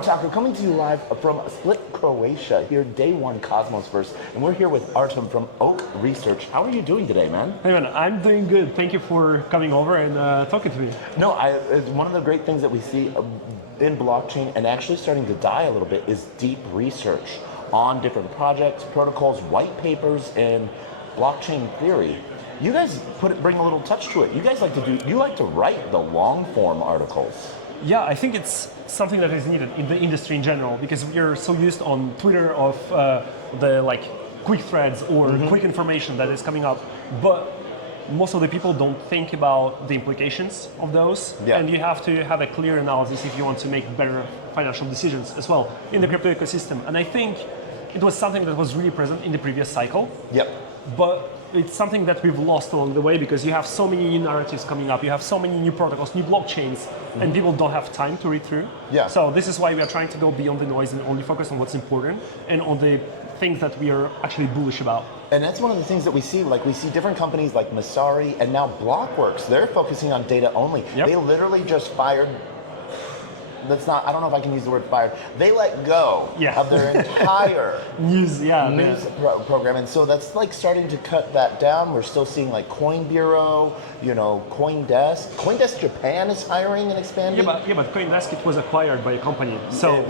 Taco coming to you live from Split, Croatia, here day one Cosmosverse, and we're here with Artem from Oak Research. How are you doing today, man? Hey man, I'm doing good. Thank you for coming over and talking to me. No, one of the great things that we see in blockchain and actually starting to die a little bit is deep research on different projects, protocols, white papers, and blockchain theory. You guys bring a little touch to it. You guys like to write the long form articles. Yeah, I think it's something that is needed in the industry in general because we are so used on Twitter of the like quick threads or quick information that is coming up, but most of the people don't think about the implications of those, and you have to have a clear analysis if you want to make better financial decisions as well in the crypto ecosystem. And I think it was something that was really present in the previous cycle. But it's something that we've lost along the way because you have so many new narratives coming up, you have so many new protocols, new blockchains, and people don't have time to read through. So this is why we are trying to go beyond the noise and only focus on what's important and on the things that we are actually bullish about. And that's one of the things that we see, like we see different companies like Messari and now Blockworks, they're focusing on data only. They literally just fired, I don't know if I can use the word fired. They let go of their entire news program. And so that's like starting to cut that down. We're still seeing like Coin Bureau, CoinDesk. CoinDesk Japan is hiring and expanding. But CoinDesk, it was acquired by a company. So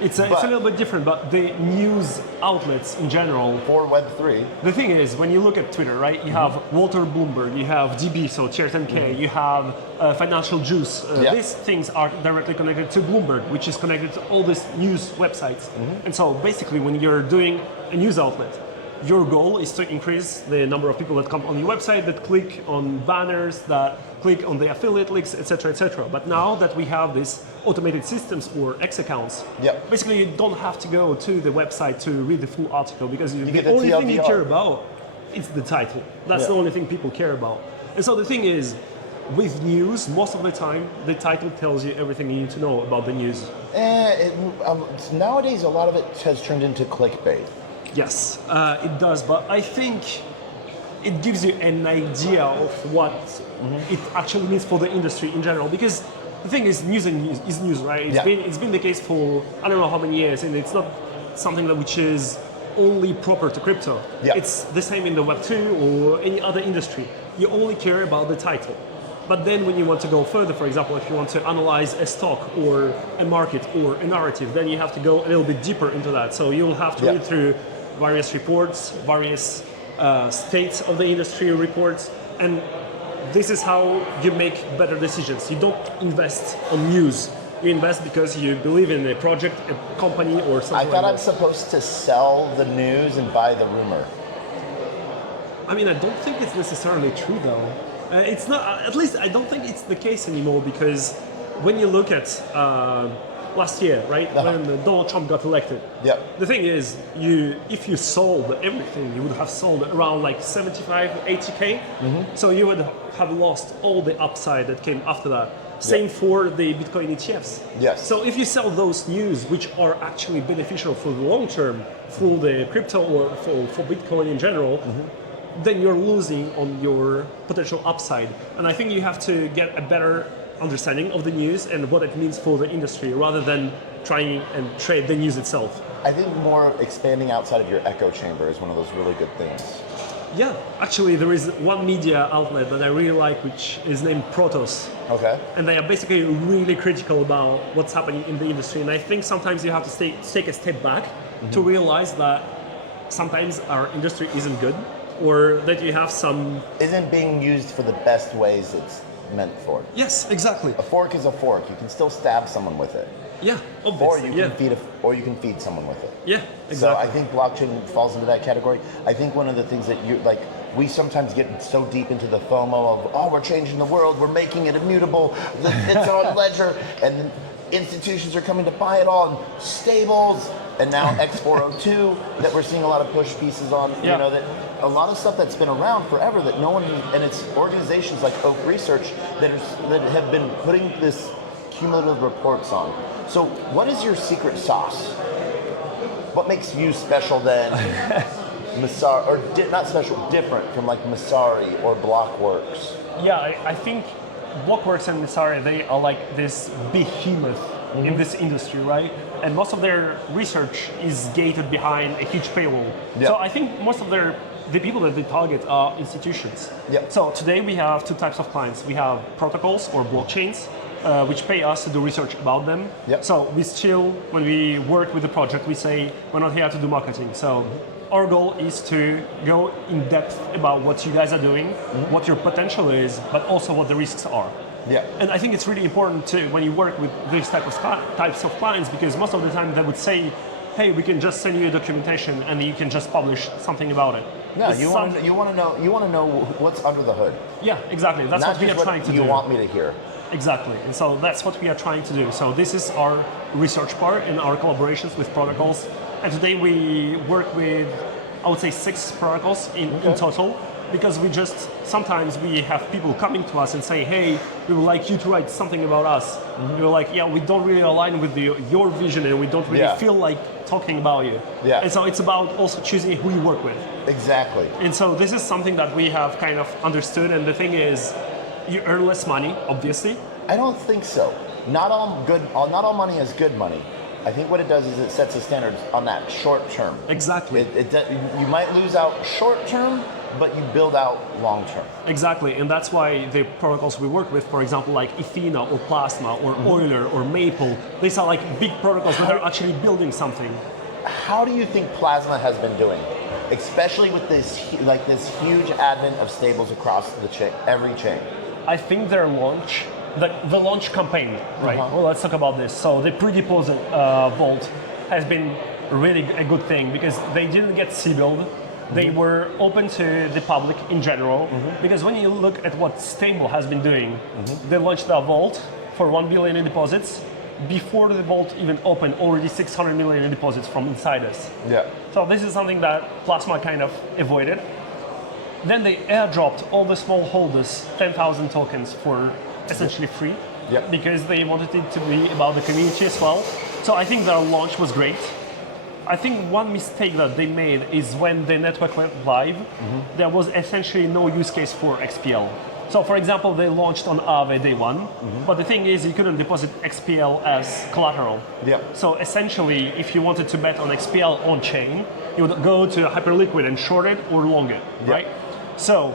it's a little bit different, but the news outlets in general. For Web3. The thing is, when you look at Twitter, right, you have Walter Bloomberg, you have DB, so Tier10K, you have Financial Juice. These things are directly connected to Bloomberg, which is connected to all these news websites. And so basically when you're doing a news outlet, your goal is to increase the number of people that come on your website, that click on banners, that click on the affiliate links, etc., etc. But now that we have these automated systems or X accounts, basically you don't have to go to the website to read the full article because the only thing you care about is the title. That's the only thing people care about. And so the thing is, with news, most of the time, the title tells you everything you need to know about the news. Nowadays, a lot of it has turned into clickbait. Yes, it does, but I think it gives you an idea of what it actually means for the industry in general. Because the thing is, news is news, right? It's been the case for I don't know how many years, and it's not something which is only proper to crypto. It's the same in the Web2 or any other industry. You only care about the title. But then when you want to go further, for example, if you want to analyze a stock or a market or a narrative, then you have to go a little bit deeper into that. So you'll have to read through various reports, various states of the industry reports, and this is how you make better decisions. You don't invest on news. You invest because you believe in a project, a company, or something. I thought I'm supposed to sell the news and buy the rumor. I mean, I don't think it's necessarily true, though. It's not, at least I don't think it's the case anymore because when you look at last year, right, when Donald Trump got elected, the thing is, if you sold everything, you would have sold around like 75, 80K. So you would have lost all the upside that came after that. Same for the Bitcoin ETFs. So if you sell those news, which are actually beneficial for the long term, for the crypto or for Bitcoin in general, then you're losing on your potential upside. And I think you have to get a better understanding of the news and what it means for the industry rather than trying and trade the news itself. I think more expanding outside of your echo chamber is one of those really good things. Yeah, actually there is one media outlet that I really like which is named Protos. And they are basically really critical about what's happening in the industry. And I think sometimes you have to take a step back to realize that sometimes our industry isn't good, or that you have some... Isn't being used for the best ways it's meant for. Yes, exactly. A fork is a fork. You can still stab someone with it. Yeah, obviously. Or you can feed someone with it. Yeah, exactly. So I think blockchain falls into that category. I think one of the things that we sometimes get so deep into the FOMO of, we're changing the world, we're making it immutable, it's on Ledger, and institutions are coming to buy it all, and stables, and now X402 that we're seeing a lot of push pieces on. That a lot of stuff that's been around forever that no one, and it's organizations like Oak Research that have been putting this cumulative reports on. So what is your secret sauce? What makes you special then? Masari, or not special, different from like Masari or Blockworks? Yeah, I think Blockworks and Messari, they are like this behemoth in this industry, right? And most of their research is gated behind a huge paywall. Yeah. So I think most of the people that they target are institutions. Yeah. So today we have two types of clients. We have protocols or blockchains, which pay us to do research about them. Yeah. So we still, when we work with the project, we say we're not here to do marketing. So our goal is to go in depth about what you guys are doing, what your potential is, but also what the risks are. Yeah. And I think it's really important too when you work with these types of clients, because most of the time they would say, hey, we can just send you a documentation and you can just publish something about it. No, It's you want to know what's under the hood. Yeah, exactly. That's Not what we are just trying to you do. want me to hear. Exactly. And so that's what we are trying to do. So this is our research part in our collaborations with protocols. And today we work with, I would say, 6 protocols in total, because sometimes we have people coming to us and say, hey, we would like you to write something about us. We're like, yeah, we don't really align with your vision and we don't really feel like talking about you. Yeah. And so it's about also choosing who you work with. Exactly. And so this is something that we have kind of understood. And the thing is, you earn less money, obviously. I don't think so. Not all money is good money. I think what it does is it sets the standards on that short term. Exactly. You might lose out short term, but you build out long term. Exactly, and that's why the protocols we work with, for example, like Ethena or Plasma or Euler or Maple, these are like big protocols that are actually building something. How do you think Plasma has been doing, especially with this huge advent of stables across the chain, every chain? I think their launch, the launch campaign, right? Well, let's talk about this. So the pre-deposit vault has been really a good thing because they didn't get C-build. They were open to the public in general, because when you look at what Stable has been doing, they launched a vault for 1 billion in deposits. Before the vault even opened, already 600 million in deposits from insiders. Yeah. So this is something that Plasma kind of avoided. Then they airdropped all the small holders 10,000 tokens for essentially free, because they wanted it to be about the community as well. So I think their launch was great. I think one mistake that they made is when the network went live, there was essentially no use case for XPL. So for example, they launched on Aave day one, but the thing is you couldn't deposit XPL as collateral. Yeah. So essentially, if you wanted to bet on XPL on chain, you would go to Hyperliquid and short it or long it, right? So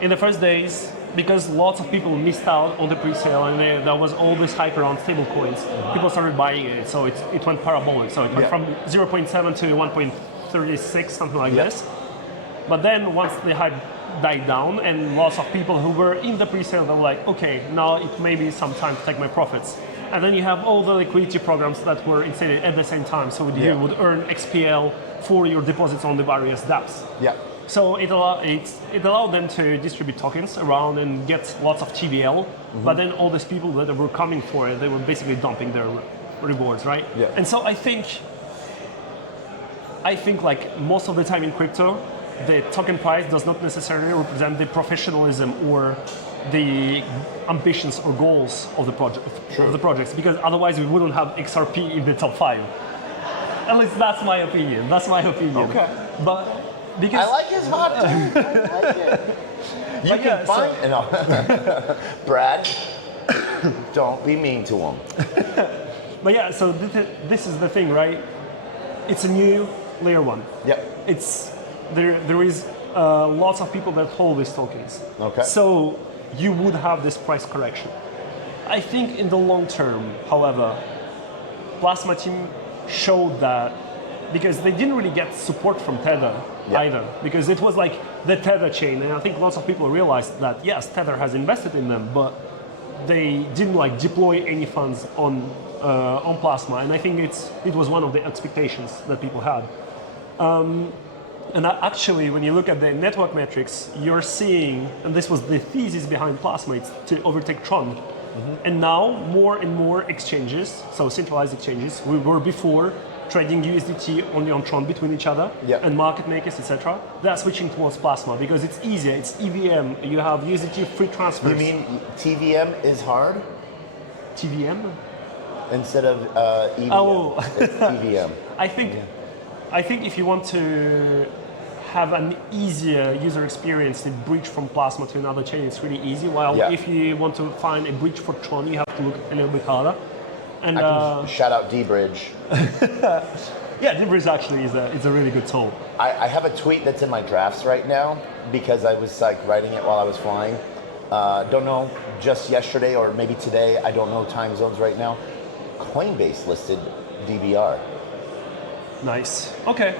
in the first days, because lots of people missed out on the pre-sale and there was all this hype around stablecoins, people started buying it. So it went parabolic. So it went from 0.7 to 1.36, something like this. But then once the hype died down and lots of people who were in the pre-sale, they were like, okay, now it may be some time to take my profits. And then you have all the liquidity programs that were instated at the same time. So you would earn XPL for your deposits on the various dApps. Yeah. So it allowed them to distribute tokens around and get lots of TVL, but then all these people that were coming for it, they were basically dumping their rewards, right? Yeah. And so I think like most of the time in crypto, the token price does not necessarily represent the professionalism or the ambitions or goals of the projects, because otherwise we wouldn't have XRP in the top 5. At least that's my opinion. Okay. But because I like his hot take. I like it. You can find Brad. Don't be mean to him. But yeah, so this is the thing, right? It's a new layer 1. Yep. There is lots of people that hold these tokens. Okay. So you would have this price correction. I think in the long term, however, Plasma team showed that, because they didn't really get support from Tether either, because it was like the Tether chain, and I think lots of people realized that yes, Tether has invested in them, but they didn't like deploy any funds on Plasma, and I think it was one of the expectations that people had. And actually, when you look at the network metrics, you're seeing, and this was the thesis behind Plasma, it's to overtake Tron. And now more and more exchanges, so centralized exchanges, we were before trading USDT only on Tron between each other, and market makers, etc. They're switching towards Plasma because it's easier, it's EVM, you have USDT free transfers. You mean TVM is hard? TVM? Instead of EVM, it's TVM. I think if you want to have an easier user experience, the bridge from Plasma to another chain is really easy. While Yeah. if you want to find a bridge for Tron, you have to look a little bit harder. And I can shout out D-Bridge. yeah, D-Bridge actually is a really good tool. I have a tweet that's in my drafts right now because I was like writing it while I was flying. Don't know, just yesterday or maybe today, I don't know time zones right now. Coinbase listed DBR. Nice. Okay.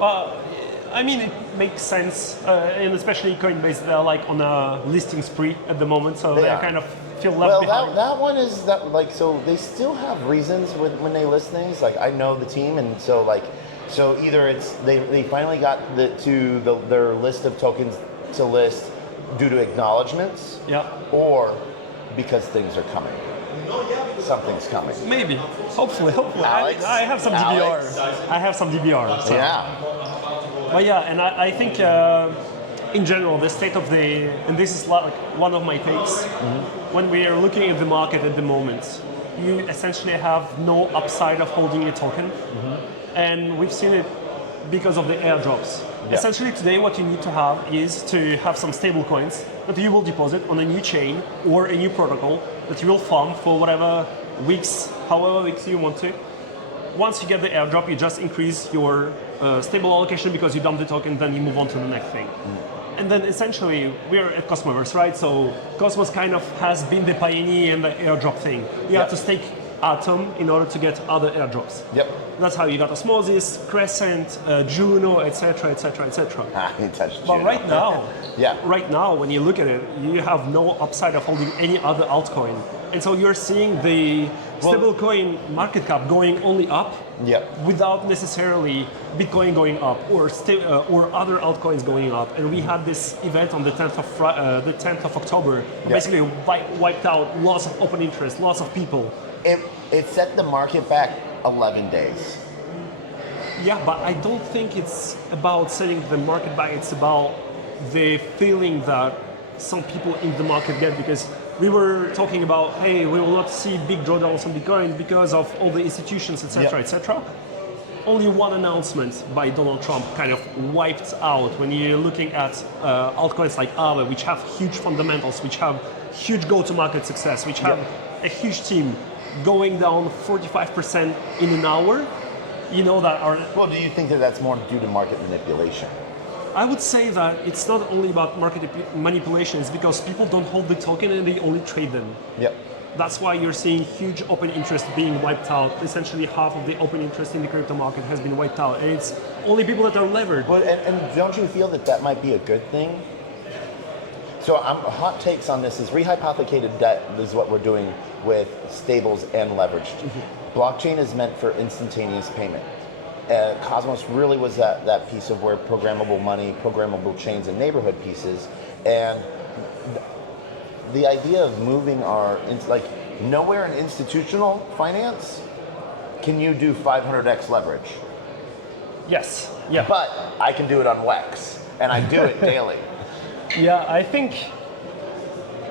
I mean, it makes sense, and especially Coinbase, they're like on a listing spree at the moment, so they are. kind of feel left behind. Well, that one is that like so they still have reasons when they list things. Like I know the team, and so like so either it's they finally got their list of tokens to list due to acknowledgements, Yeah. or because things are coming. Something's coming. Maybe. Hopefully. Alex? I have some Alex? DBR. I have some DBR. So. Yeah. But yeah, and I think in general, the state of and this is like one of my takes, when we are looking at the market at the moment, you essentially have no upside of holding a token. And we've seen it because of the airdrops. Yeah. Essentially today what you need to have is to have some stable coins that you will deposit on a new chain or a new protocol that you will farm for whatever weeks, however weeks you want to. Once you get the airdrop, you just increase your stable allocation because you dump the token, then you move on to the next thing. And then essentially, we're at Cosmoverse, right? So Cosmos kind of has been the pioneer in the airdrop thing. You have to stake Atom in order to get other airdrops. Yep. That's how you got Osmosis, Crescent, Juno, etc., etc., etc. You touched But Juno. right now, Yeah. right now, when you look at it, you have no upside of holding any other altcoin, and so you're seeing the stablecoin market cap going only up, Yep. without necessarily Bitcoin going up or other altcoins going up. And we had this event on the 10th of October, basically wiped out lots of open interest, lots of people. It set the market back 11 days. Yeah, but I don't think it's about setting the market back. It's about the feeling that some people in the market get, because we were talking about, hey, we will not see big drawdowns on Bitcoin because of all the institutions, etc., etc. Only one announcement by Donald Trump kind of wiped out when you're looking at altcoins like Aave, which have huge fundamentals, which have huge go-to-market success, which have a huge team, going down 45% in an hour. You know that are. Well, do you think that that's more due to market manipulation? I would say that it's not only about market manipulation, it's because people don't hold the token and they only trade them. Yep. That's why you're seeing huge open interest being wiped out. Essentially half of the open interest in the crypto market has been wiped out, and it's only people that are levered. But and don't you feel that that might be a good thing? So hot takes on this is rehypothecated debt is what we're doing with stables and leveraged. Blockchain is meant for instantaneous payment. Cosmos really was that piece of where programmable money, programmable chains, and neighborhood pieces. And the idea of moving like nowhere in institutional finance can you do 500x leverage. Yes. Yeah. But I can do it on WEX, and I do it daily. Yeah, I think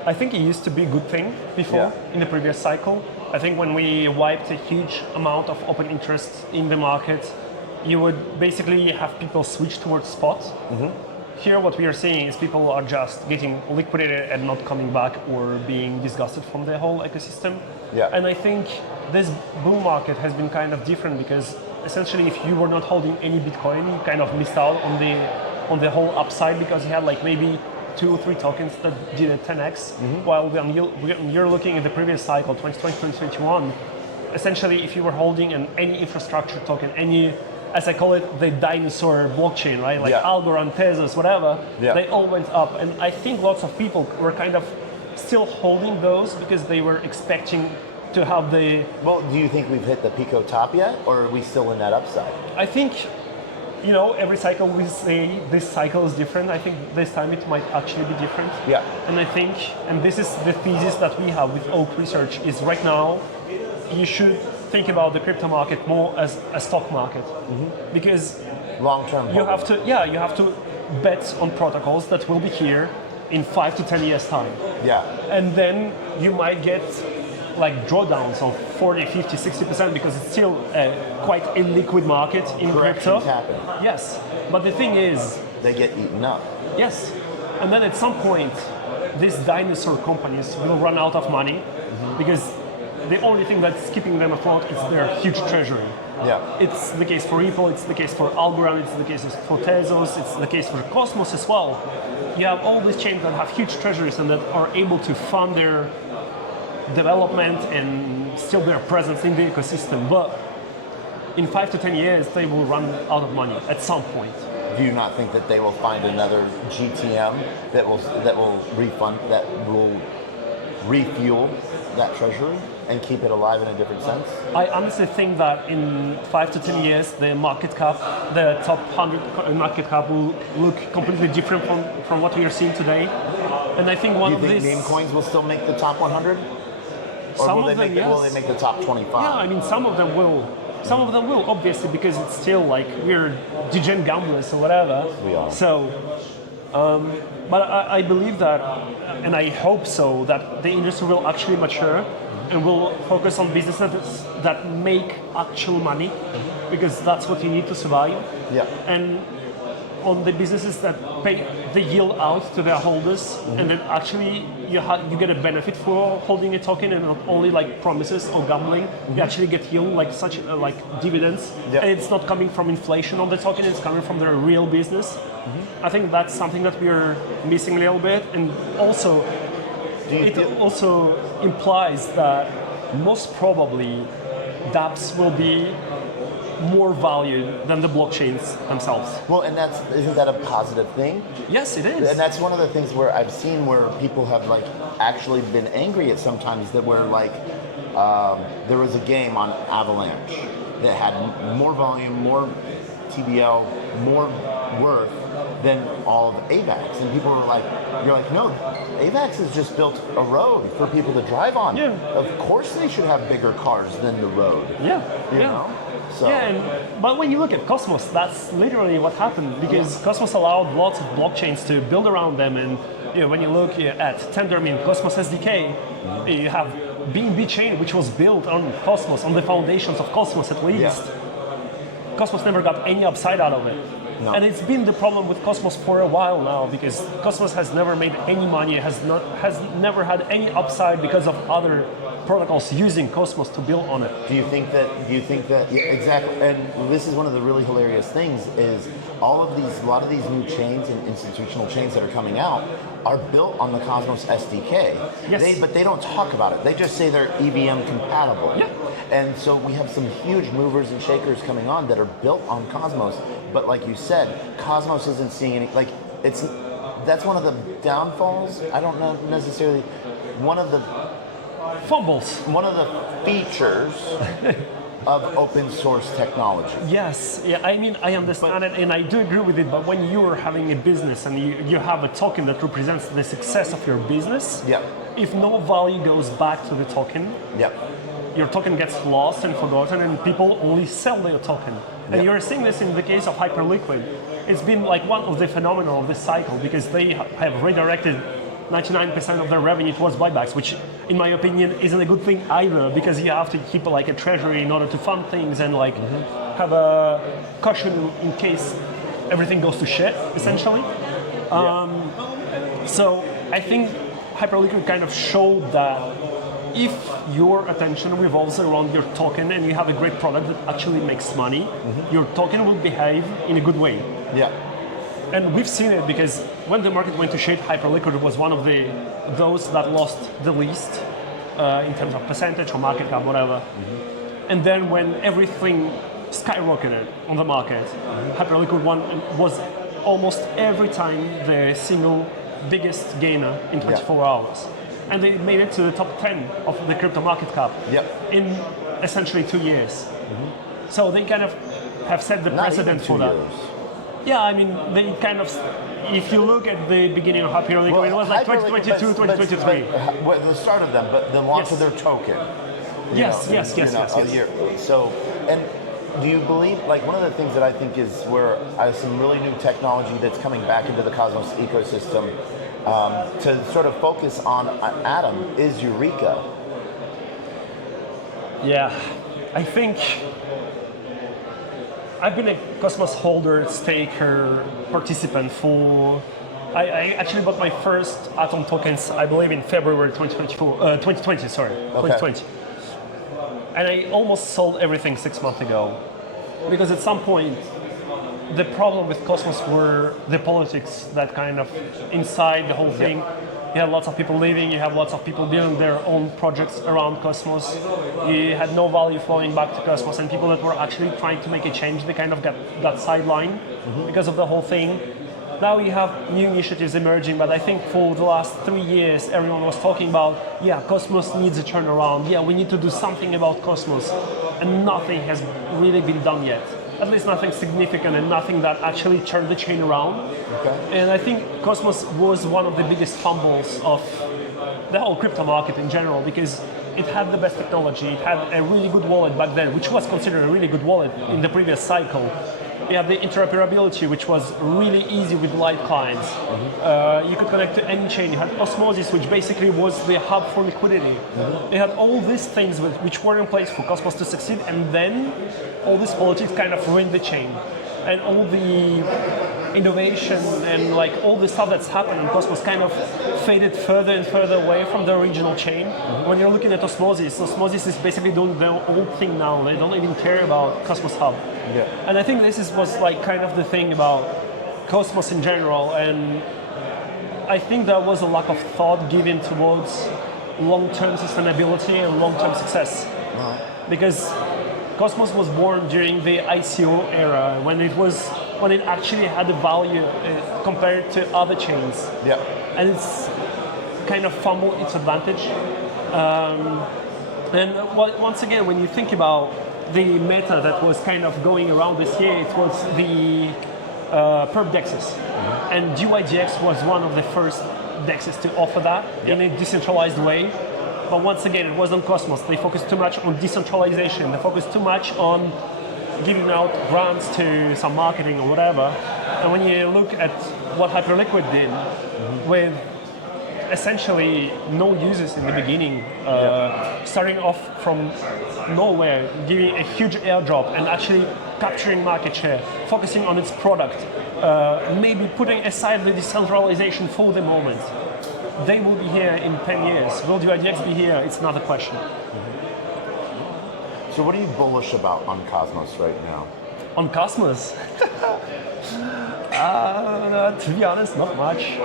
it used to be a good thing before in the previous cycle. I think when we wiped a huge amount of open interest in the market, you would basically have people switch towards spot. Here what we are seeing is people are just getting liquidated and not coming back or being disgusted from the whole ecosystem. Yeah. And I think this bull market has been kind of different because essentially if you were not holding any Bitcoin, you kind of missed out on the whole upside because you had like maybe 2 or 3 tokens that did a 10x, while when you're looking at the previous cycle, 2020, 2021, essentially if you were holding any infrastructure token, any, as I call it, the dinosaur blockchain, right? Like Algorand, Tezos, whatever, they all went up. And I think lots of people were kind of still holding those because they were expecting to have the... Well, do you think we've hit the Pico top yet, or are we still in that upside? I think, you know, every cycle we say this cycle is different. I think this time it might actually be different. Yeah. And I think, and this is the thesis that we have with Oak Research, is right now you should think about the crypto market more as a stock market, because long-term you have to bet on protocols that will be here in 5 to 10 years time. Yeah. And then you might get like drawdowns of 40, 50, 60% because it's still quite a liquid market in crypto. Happen. Yes, but the thing is, they get eaten up. Yes. And then at some point, these dinosaur companies will run out of money because the only thing that's keeping them afloat is their huge treasury. Yeah. It's the case for Ripple, it's the case for Algorand, it's the case for Tezos, it's the case for Cosmos as well. You have all these chains that have huge treasuries and that are able to fund their development and still their presence in the ecosystem. But in 5 to 10 years, they will run out of money at some point. Do you not think that they will find another GTM that will refuel that treasury and keep it alive in a different sense? I honestly think that in 5 to 10 years, the market cap, the top 100 market cap will look completely different from what we are seeing today. And I think one Do of you think these... meme coins will still make the top 100? Or Some will of them, yes. will they make the top 25? Yeah, I mean, some of them will. Some of them will, obviously, because it's still like we're degen gamblers or whatever. We are. So, but I believe that, and I hope so, that the industry will actually mature and will focus on businesses that make actual money, because that's what you need to survive. Yeah. And on the businesses that pay the yield out to their holders, and then actually you get a benefit for holding a token, and not only like promises or gambling. You actually get yield like such like dividends, Yep. and it's not coming from inflation on the token; it's coming from their real business. I think that's something that we're missing a little bit, and also it also implies that most probably dApps will be more valued than the blockchains themselves. Well, and isn't that a positive thing? Yes, it is. And that's one of the things where I've seen where people have like actually been angry at sometimes that were like there was a game on Avalanche that had more volume, more TVL, more worth than all of AVAX, and people were like, "You're like, no, AVAX has just built a road for people to drive on. Yeah. Of course they should have bigger cars than the road. Yeah, You yeah. know? So But when you look at Cosmos, that's literally what happened, because Cosmos allowed lots of blockchains to build around them. And when you look at Tendermint, Cosmos SDK, you have BNB chain, which was built on Cosmos, on the foundations of Cosmos at least. Cosmos never got any upside out of it. No. And it's been the problem with Cosmos for a while now, because Cosmos has never made any money, has never had any upside because of other protocols using Cosmos to build on it. Do you think that? Yeah, exactly. And this is one of the really hilarious things is a lot of these new chains and institutional chains that are coming out are built on the Cosmos SDK. Yes. But they don't talk about it. They just say they're EVM compatible. Yeah. And so we have some huge movers and shakers coming on that are built on Cosmos. But like you said, Cosmos isn't seeing any that's one of the downfalls. I don't know necessarily one of the features of open source technology. Yes, yeah, I mean, I understand it, and I do agree with it, but when you're having a business and you have a token that represents the success of your business, Yeah. if no value goes back to the token, Yep. your token gets lost and forgotten, and people only sell their token. And Yep. you're seeing this in the case of Hyperliquid. It's been like one of the phenomena of this cycle, because they have redirected 99% of their revenue towards buybacks, which in my opinion isn't a good thing either, because you have to keep like a treasury in order to fund things and like have a cushion in case everything goes to shit, essentially. So I think Hyperliquid kind of showed that if your attention revolves around your token and you have a great product that actually makes money, your token will behave in a good way. Yeah. And we've seen it because when the market went to shit, Hyperliquid was one of those that lost the least in terms of percentage or market cap, whatever. And then when everything skyrocketed on the market, Hyperliquid was almost every time the single biggest gainer in 24 hours. And they made it to the top 10 of the crypto market cap in essentially 2 years. So they kind of have set the precedent for that. Yeah, I mean, they kind of, if you look at the beginning of Hyperliquid, it was like 2022, 2023. Well, the start of them, but the launch of their token. Yes. A year. So, and do you believe, like one of the things that I think is where some really new technology that's coming back into the Cosmos ecosystem to sort of focus on Atom is Eureka. Yeah, I think I've been a Cosmos holder, staker, participant for. I actually bought my first Atom tokens, I believe, in February 2020. Sorry, 2020. And I almost sold everything 6 months ago, because at some point, the problem with Cosmos were the politics that kind of inside the whole thing. You had lots of people leaving, you have lots of people building their own projects around Cosmos. You had no value flowing back to Cosmos, and people that were actually trying to make a change, they kind of got sidelined because of the whole thing. Now you have new initiatives emerging, but I think for the last 3 years, everyone was talking about, yeah, Cosmos needs a turnaround. Yeah, we need to do something about Cosmos. And nothing has really been done yet. At least nothing significant and nothing that actually turned the chain around. Okay. And I think Cosmos was one of the biggest fumbles of the whole crypto market in general, because it had the best technology, it had a really good wallet back then, which was considered a really good wallet in the previous cycle. You had the interoperability, which was really easy with light clients. You could connect to any chain. You had Osmosis, which basically was the hub for liquidity. You had all these things which were in place for Cosmos to succeed, and then all this politics kind of ruined the chain. And all the innovation and like all the stuff that's happened in Cosmos kind of faded further and further away from the original chain. When you're looking at Osmosis, Osmosis is basically doing their own thing now. They don't even care about Cosmos Hub. Yeah. And I think was like kind of the thing about Cosmos in general, and I think there was a lack of thought given towards long-term sustainability and long-term success. Because Cosmos was born during the ICO era, when it actually had a value compared to other chains. Yeah. And it's kind of fumbled its advantage. And once again, when you think about the meta that was kind of going around this year, it was the perp dexes. And DYDX was one of the first dexes to offer that in a decentralized way. But once again, it wasn't Cosmos. They focused too much on decentralization. They focused too much on giving out grants to some marketing or whatever. And when you look at what Hyperliquid did with essentially no users in the beginning, starting off from nowhere, giving a huge airdrop and actually capturing market share, focusing on its product, maybe putting aside the decentralization for the moment. They will be here in 10 years. Will DYDX be here? It's another question. So what are you bullish about on Cosmos right now? On Cosmos? To be honest, not much.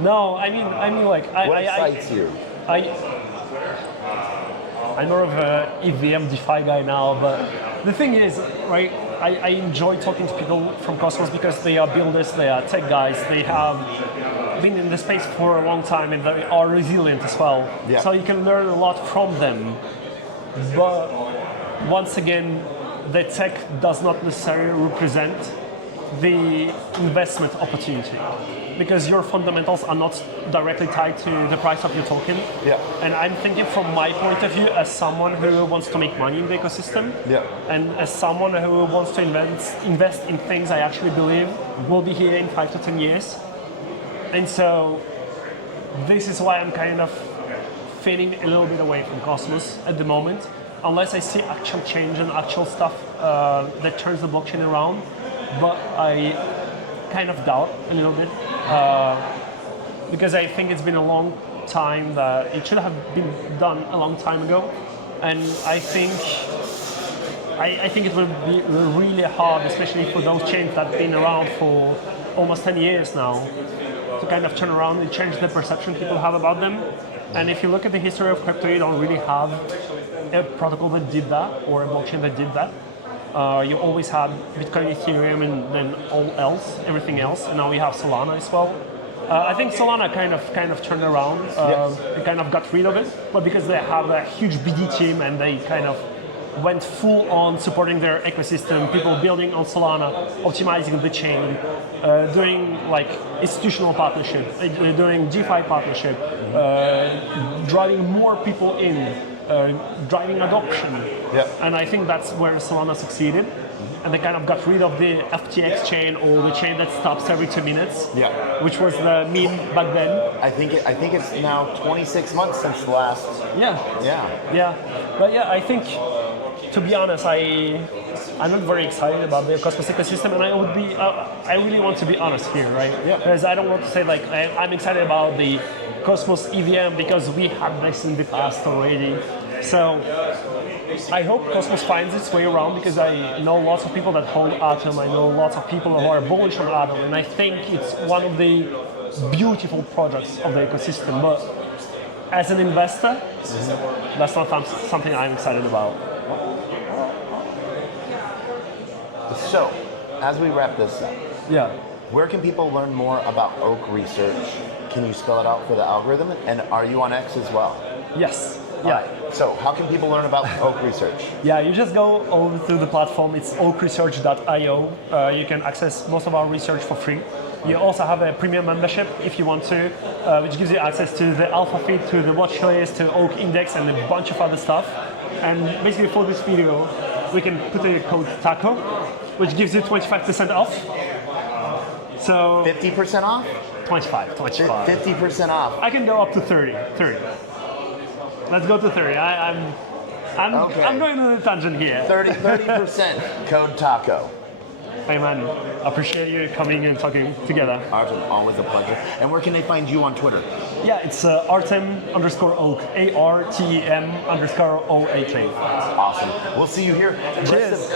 No, I mean, like, what excites you? I'm more of a EVM DeFi guy now, but the thing is, right, I enjoy talking to people from Cosmos because they are builders, they are tech guys, they have been in the space for a long time and they are resilient as well. Yeah. So you can learn a lot from them. But once again, the tech does not necessarily represent the investment opportunity, because your fundamentals are not directly tied to the price of your token. Yeah. And I'm thinking from my point of view as someone who wants to make money in the ecosystem, and as someone who wants to invest in things I actually believe will be here in 5 to 10 years. And so this is why I'm kind of fading a little bit away from Cosmos at the moment, unless I see actual change and actual stuff that turns the blockchain around. But I kind of doubt a little bit, because I think it's been a long time that it should have been done a long time ago. And I think it will be really hard, especially for those chains that have been around for almost 10 years now, to kind of turn around and change the perception people have about them. And if you look at the history of crypto, you don't really have a protocol that did that or a blockchain that did that. You always had Bitcoin, Ethereum, and then everything else. And now we have Solana as well. I think Solana kind of turned around. They kind of got rid of it, but because they have a huge BD team and they kind of went full on supporting their ecosystem, people building on Solana, optimizing the chain, doing like institutional partnership, doing DeFi partnership, driving more people in, driving adoption. And I think that's where Solana succeeded. And they kind of got rid of the FTX chain, or the chain that stops every 2 minutes, which was the meme back then. I think it's now 26 months since the last. But I think to be honest, I'm not very excited about the Cosmos ecosystem, and I really want to be honest here, right? Yeah. Because I don't want to say like I'm excited about the Cosmos EVM because we had this in the past already. So I hope Cosmos finds its way around because I know lots of people that hold Atom. I know lots of people who are bullish on Atom, and I think it's one of the beautiful projects of the ecosystem. But as an investor, that's not something I'm excited about. So, as we wrap this up, Yeah. where can people learn more about Oak Research? Can you spell it out for the algorithm? And are you on X as well? Yes. All Yeah. right. So, how can people learn about Oak Research? Yeah, you just go over to the platform. It's oakresearch.io. You can access most of our research for free. You also have a premium membership if you want to, which gives you access to the alpha feed, to the watch list, to Oak Index, and a bunch of other stuff. And basically for this video, we can put a code TACO, which gives you 25% off. So 50% off? 25. 50% off. I can go up to 30. Let's go to 30. Okay. I'm going on a tangent here. 30% code TACO. Hey man, appreciate you coming and talking together. Artem, always a pleasure. And where can they find you on Twitter? Yeah, it's Artem_Oak, ARTEM_OAK. Awesome. We'll see you here. The rest Cheers. of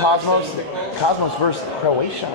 Cosmos versus Croatia.